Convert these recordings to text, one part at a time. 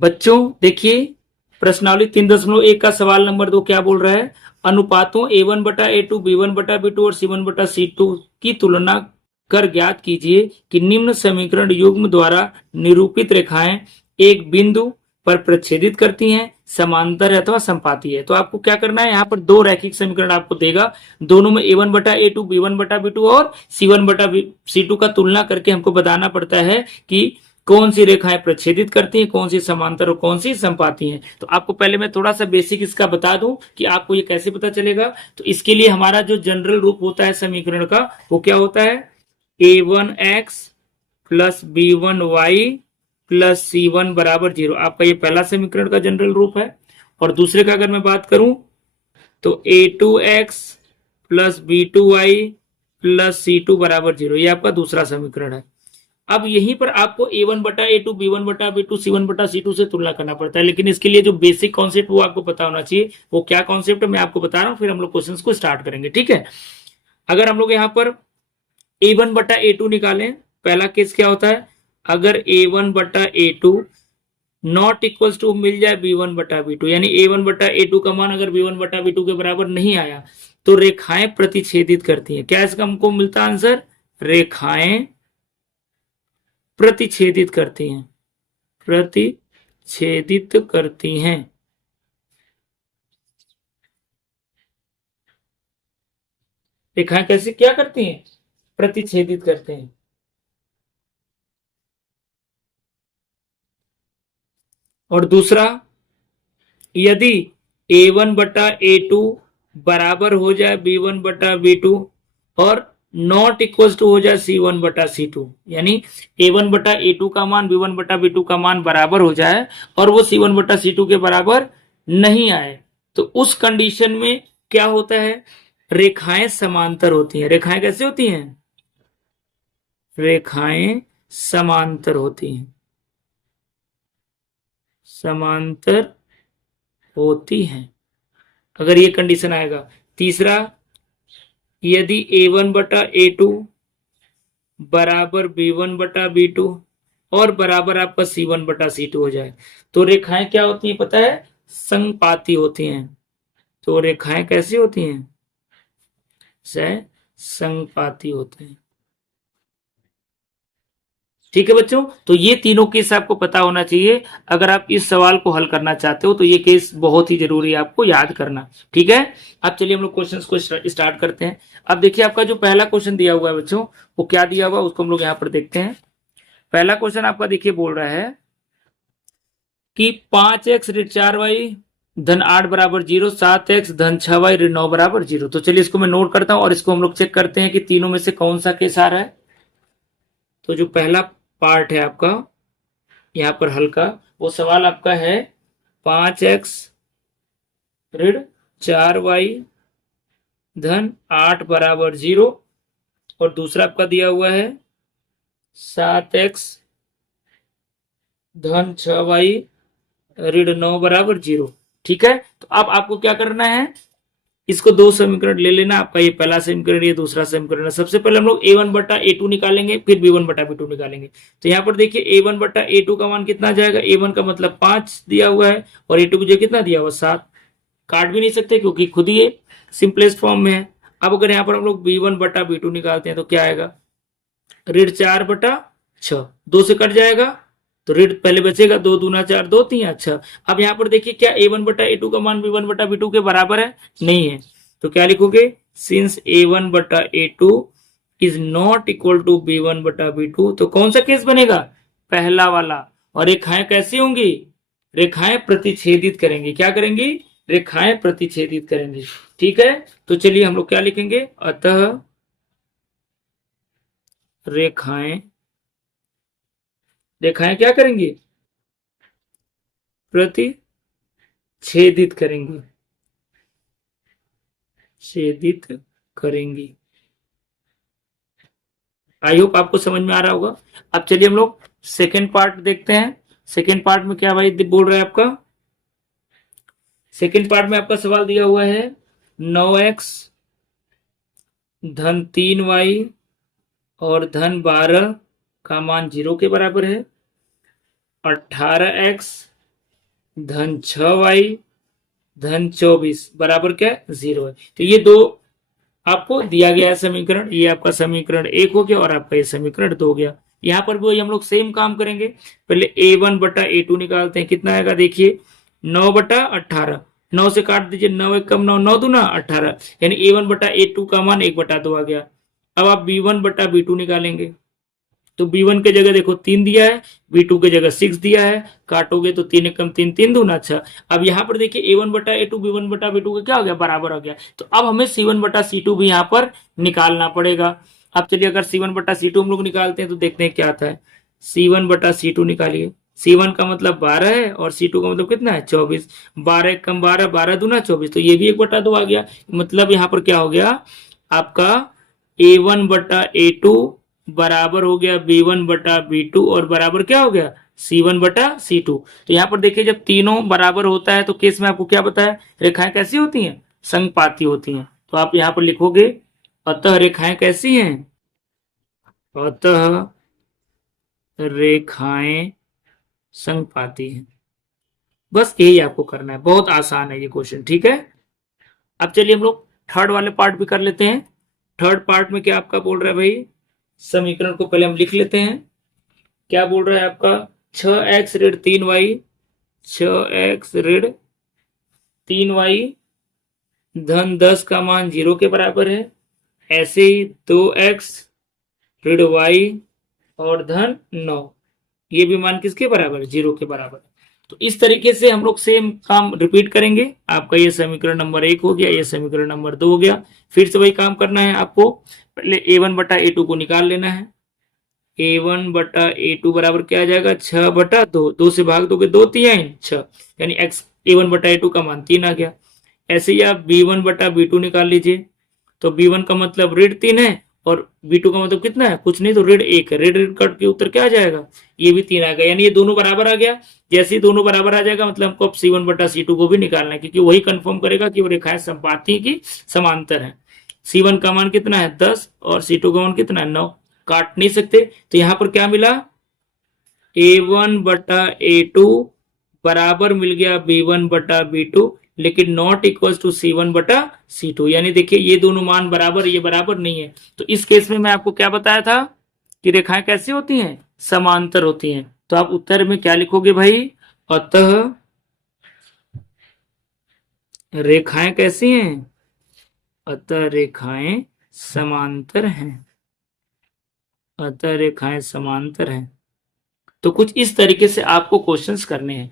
बच्चों देखिए, प्रश्नावली 3.1 का सवाल नंबर 2 क्या बोल रहा है? अनुपातों A1 बटा A2, B1 बटा B2 और C1 बटा C2 की तुलना कर ज्ञात कीजिए कि निम्न समीकरण युग्म द्वारा निरूपित रेखाएं एक बिंदु पर प्रच्छेदित करती हैं, समांतर है अथवा संपाती है। तो आपको क्या करना है, यहाँ पर दो रैखिक समीकरण आपको देगा, दोनों में A1 बटा A2, B1 बटा B2 और C1 बटा C2 का तुलना करके हमको बताना पड़ता है कि कौन सी रेखाएं प्रच्छेदित करती हैं, कौन सी समांतर और कौन सी संपाती हैं। तो आपको पहले मैं थोड़ा सा बेसिक इसका बता दूं कि आपको ये कैसे पता चलेगा। तो इसके लिए हमारा जो जनरल रूप होता है समीकरण का, वो क्या होता है? A1x plus B1y plus C1 बराबर 0। आपका ये पहला समीकरण का जनरल रूप है। और दूसरे का अगर मैं बात करूं तो A2x plus B2y plus C2 बराबर 0, ये आपका दूसरा समीकरण है। अब यहीं पर आपको A1 बटा A2, B1 बटा B2, C1 बटा C2 से तुलना करना पड़ता है, लेकिन इसके लिए जो बेसिक कॉन्सेप्ट वो आपको पता होना चाहिए। वो क्या कॉन्सेप्ट है मैं आपको बता रहा हूं, फिर हम लोग क्वेश्चंस को स्टार्ट करेंगे। ठीक है, अगर हम लोग यहाँ पर A1 बटा A2 निकालें, पहला केस क्या होता है? अगर A1 बटा A2 नॉट इक्वल टू मिल जाए B1 बटा B2, यानी A1 बटा A2 का मान अगर B1 बटा B2 के बराबर नहीं आया तो रेखाएं प्रतिच्छेदित करती हैं। क्या इसका हमको मिलता आंसर? रेखाएं प्रतिच्छेदित करती हैं, प्रतिच्छेदित करती हैं। रेखाएं कैसे क्या करती हैं? प्रतिच्छेदित करते हैं। और दूसरा, यदि A1 बटा A2 बराबर हो जाए B1 बटा B2 और नॉट इक्वल टू हो जाए C1 बटा C2, यानी A1 बटा A2 का मान B1 बटा B2 का मान बराबर हो जाए और वो C1 बटा C2 के बराबर नहीं आए, तो उस कंडीशन में क्या होता है? रेखाएं समांतर होती हैं। रेखाएं कैसे होती हैं? रेखाएं समांतर होती हैं, समांतर होती हैं अगर ये कंडीशन आएगा। तीसरा, यदि A1 बटा A2 बराबर B1 बटा B2 और बराबर आपका C1 बटा C2 हो जाए, तो रेखाएं क्या होती हैं पता है? संपाती होती हैं। तो रेखाएं कैसी होती हैं? संपाती होते हैं। ठीक है बच्चों, तो ये तीनों केस आपको पता होना चाहिए अगर आप इस सवाल को हल करना चाहते हो, तो ये केस बहुत ही जरूरी है आपको याद करना। ठीक है, अब चलिए हम लोग क्वेश्चंस को स्टार्ट करते हैं। अब देखिए, आपका जो पहला क्वेश्चन दिया हुआ है बच्चों, वो क्या दिया हुआ है उसको हम लोग यहाँ पर देखते हैं। पहला क्वेश्चन आपका देखिए बोल रहा है कि 5x ऋण 4y धन 8 बराबर 0, 7x धन 6y ऋण 9 बराबर 0। तो चलिए इसको मैं नोट करता हूं और इसको हम लोग चेक करते हैं कि तीनों में से कौन सा केस आ रहा है। तो जो पहला पार्ट है आपका यहाँ पर हल का, वो सवाल आपका है 5x ऋण 4y धन 8 बराबर 0, और दूसरा आपका दिया हुआ है 7x धन 6y ऋण 9 बराबर 0। ठीक है, तो अब आपको क्या करना है, इसको दो समीकरण ले लेना। आपका ये पहला समीकरण, ये दूसरा समीकरण है। सबसे पहले हम लोग A1 बटा A2 निकालेंगे, फिर B1 बटा B2 निकालेंगे। तो यहाँ पर देखिए A1 बटा A2 का मान कितना जाएगा? A1 का मतलब 5 दिया हुआ है और A2 को कितना दिया हुआ? 7। काट भी नहीं सकते क्योंकि खुद ही सिंपलेस्ट फॉर्म में है। अब अगर यहाँ पर हम लोग B1 बटा B2 निकालते हैं तो क्या आएगा? ऋण 4 बटा 6, 2 से कट जाएगा तो ऋण पहले बचेगा, 2 दूना 4, 2 3 6। अब यहाँ पर देखिए, क्या A1 बटा A2 का मान B1 बटा B2 के बराबर है? नहीं है। तो क्या लिखोगे? सिंस A1 बटा A2 is not equal to B1 बटा B2, तो कौन सा केस बनेगा? पहला वाला। और रेखाएं कैसी होंगी? रेखाएं प्रतिच्छेदित करेंगी। क्या करेंगी? रेखाएं प्रतिच्छेदित करेंगी। ठीक है, तो चलिए हम लोग क्या लिखेंगे? अतः रेखाएं रेखाएं क्या करेंगी? प्रतिच्छेदित करेंगी, छेदित करेंगी। आई होप आपको समझ में आ रहा होगा। अब चलिए हम लोग सेकेंड पार्ट देखते हैं। सेकेंड पार्ट में क्या भाई बोल रहा है आपका? सेकेंड पार्ट में आपका सवाल दिया हुआ है 9x धन 3y और धन 12 का मान 0 के बराबर है। 18x धन 6y धन 24 बराबर क्या है 0 है। तो ये दो आपको दिया गया है समीकरण, ये आपका समीकरण 1 हो गया और आपका ये समीकरण 2 हो गया। यहाँ पर भी हम लोग सेम काम करेंगे, पहले a1 बटा a2 निकालते हैं, कितना आएगा देखिए 9 बटा 18, 9 से काट दीजिए, 9 एक कम 9, 9 दूना 18, यानी a1 बटा a2 का मान 1 बटा 2 आ गया। अब आप b1 बटा b2 निकालेंगे, तो b1 के जगह देखो 3 दिया है, b2 के जगह 6 दिया है, काटोगे तो 3 एकम 3, 3 दूना अच्छा। अब यहाँ पर देखिए a1 बटा a2 b1 बटा b2 का क्या हो गया बराबर हो गया। तो अब हमें c1 बटा c2 भी यहाँ पर निकालना पड़ेगा। अब चलिए अगर c1 बटा c2 हम लोग निकालते हैं तो देखते हैं क्या आता है। c1 बटा c2 निकालिए, c1 का मतलब 12 है और c2 का मतलब कितना है 24, 12 कम 12, 12 दूना 24, तो ये भी 1 बटा 2 आ गया। मतलब यहाँ पर क्या हो गया आपका a1 बटा a2 बराबर हो गया b1 बटा b2 और बराबर क्या हो गया c1 बटा c2। तो यहाँ पर देखिए जब तीनों बराबर होता है तो केस में आपको क्या पता है रेखाएं कैसी होती हैं, संपाती होती हैं। तो आप यहाँ पर लिखोगे अतः रेखाएं कैसी हैं, अतः रेखाएं संपाती हैं। बस यही आपको करना है, बहुत आसान है ये क्वेश्चन, ठीक है। अब चलिए हम लोग थर्ड वाले पार्ट भी कर लेते हैं। थर्ड पार्ट में क्या आपका बोल रहा है भाई, समीकरण को पहले हम लिख लेते हैं। क्या बोल रहा है आपका 6x ऋण 3y, 6x ऋण 3y धन 10 का मान 0 के बराबर है। ऐसे ही 2x ऋण y और धन 9, ये भी मान किसके बराबर है 0 के बराबर। तो इस तरीके से हम लोग सेम काम रिपीट करेंगे। आपका ये समीकरण नंबर 1 हो गया, ये समीकरण नंबर 2 हो गया। फिर से वही काम करना है आपको, पहले a1 बटा a2 को निकाल लेना है। a1 बटा a2 बराबर क्या आ जाएगा 6 बटा 2, 2 से भाग दोगे 2 3 6, यानी x a1 बटा a2 का मान 3 आ गया। ऐसे ही आप b1 बटा b2 निकाल लीजिए, तो b1 का मतलब ऋण 3 है और b2 का मतलब कितना है कुछ नहीं तो ऋण 1 है। ऋण कट के उत्तर क्या आ जाएगा, ये भी 3 आ गया, यानी ये दोनों बराबर आ गया। जैसे ही दोनों बराबर आ जाएगा मतलब हमको अब c1 बटा c2 को भी निकालना है, क्योंकि वही कंफर्म करेगा कि वो रेखाएं संपाती की समांतर है। c1 का मान कितना है 10 और c2 का मान कितना है 9, काट नहीं सकते। तो यहां पर क्या मिला a1 बटा a2 बराबर मिल गया b1 बटा b2, लेकिन नॉट इक्वल टू c1 बटा c2, यानी देखिए ये दोनों मान बराबर, ये बराबर नहीं है। तो इस केस में मैं आपको क्या बताया था कि रेखाएं कैसी होती हैं समांतर होती हैं। तो आप उत्तर में क्या लिखोगे भाई, अतः रेखाएं कैसी हैं, अतः रेखाएं समांतर हैं, अतः रेखाएं समांतर हैं। तो कुछ इस तरीके से आपको क्वेश्चंस करने हैं।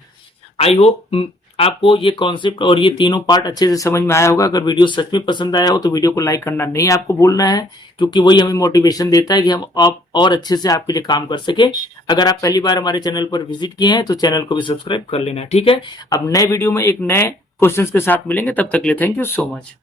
आई होप आपको ये कॉन्सेप्ट और ये तीनों पार्ट अच्छे से समझ में आया होगा। अगर वीडियो सच में पसंद आया हो तो वीडियो को लाइक करना नहीं आपको भूलना है, क्योंकि वही हमें मोटिवेशन देता है कि हम आप और अच्छे से आपके लिए काम कर सके। अगर आप पहली बार हमारे चैनल पर विजिट किए हैं तो चैनल को भी सब्सक्राइब कर लेना, ठीक है। अब नए वीडियो में एक नए क्वेश्चंस के साथ मिलेंगे, तब तक के लिए थैंक यू सो मच।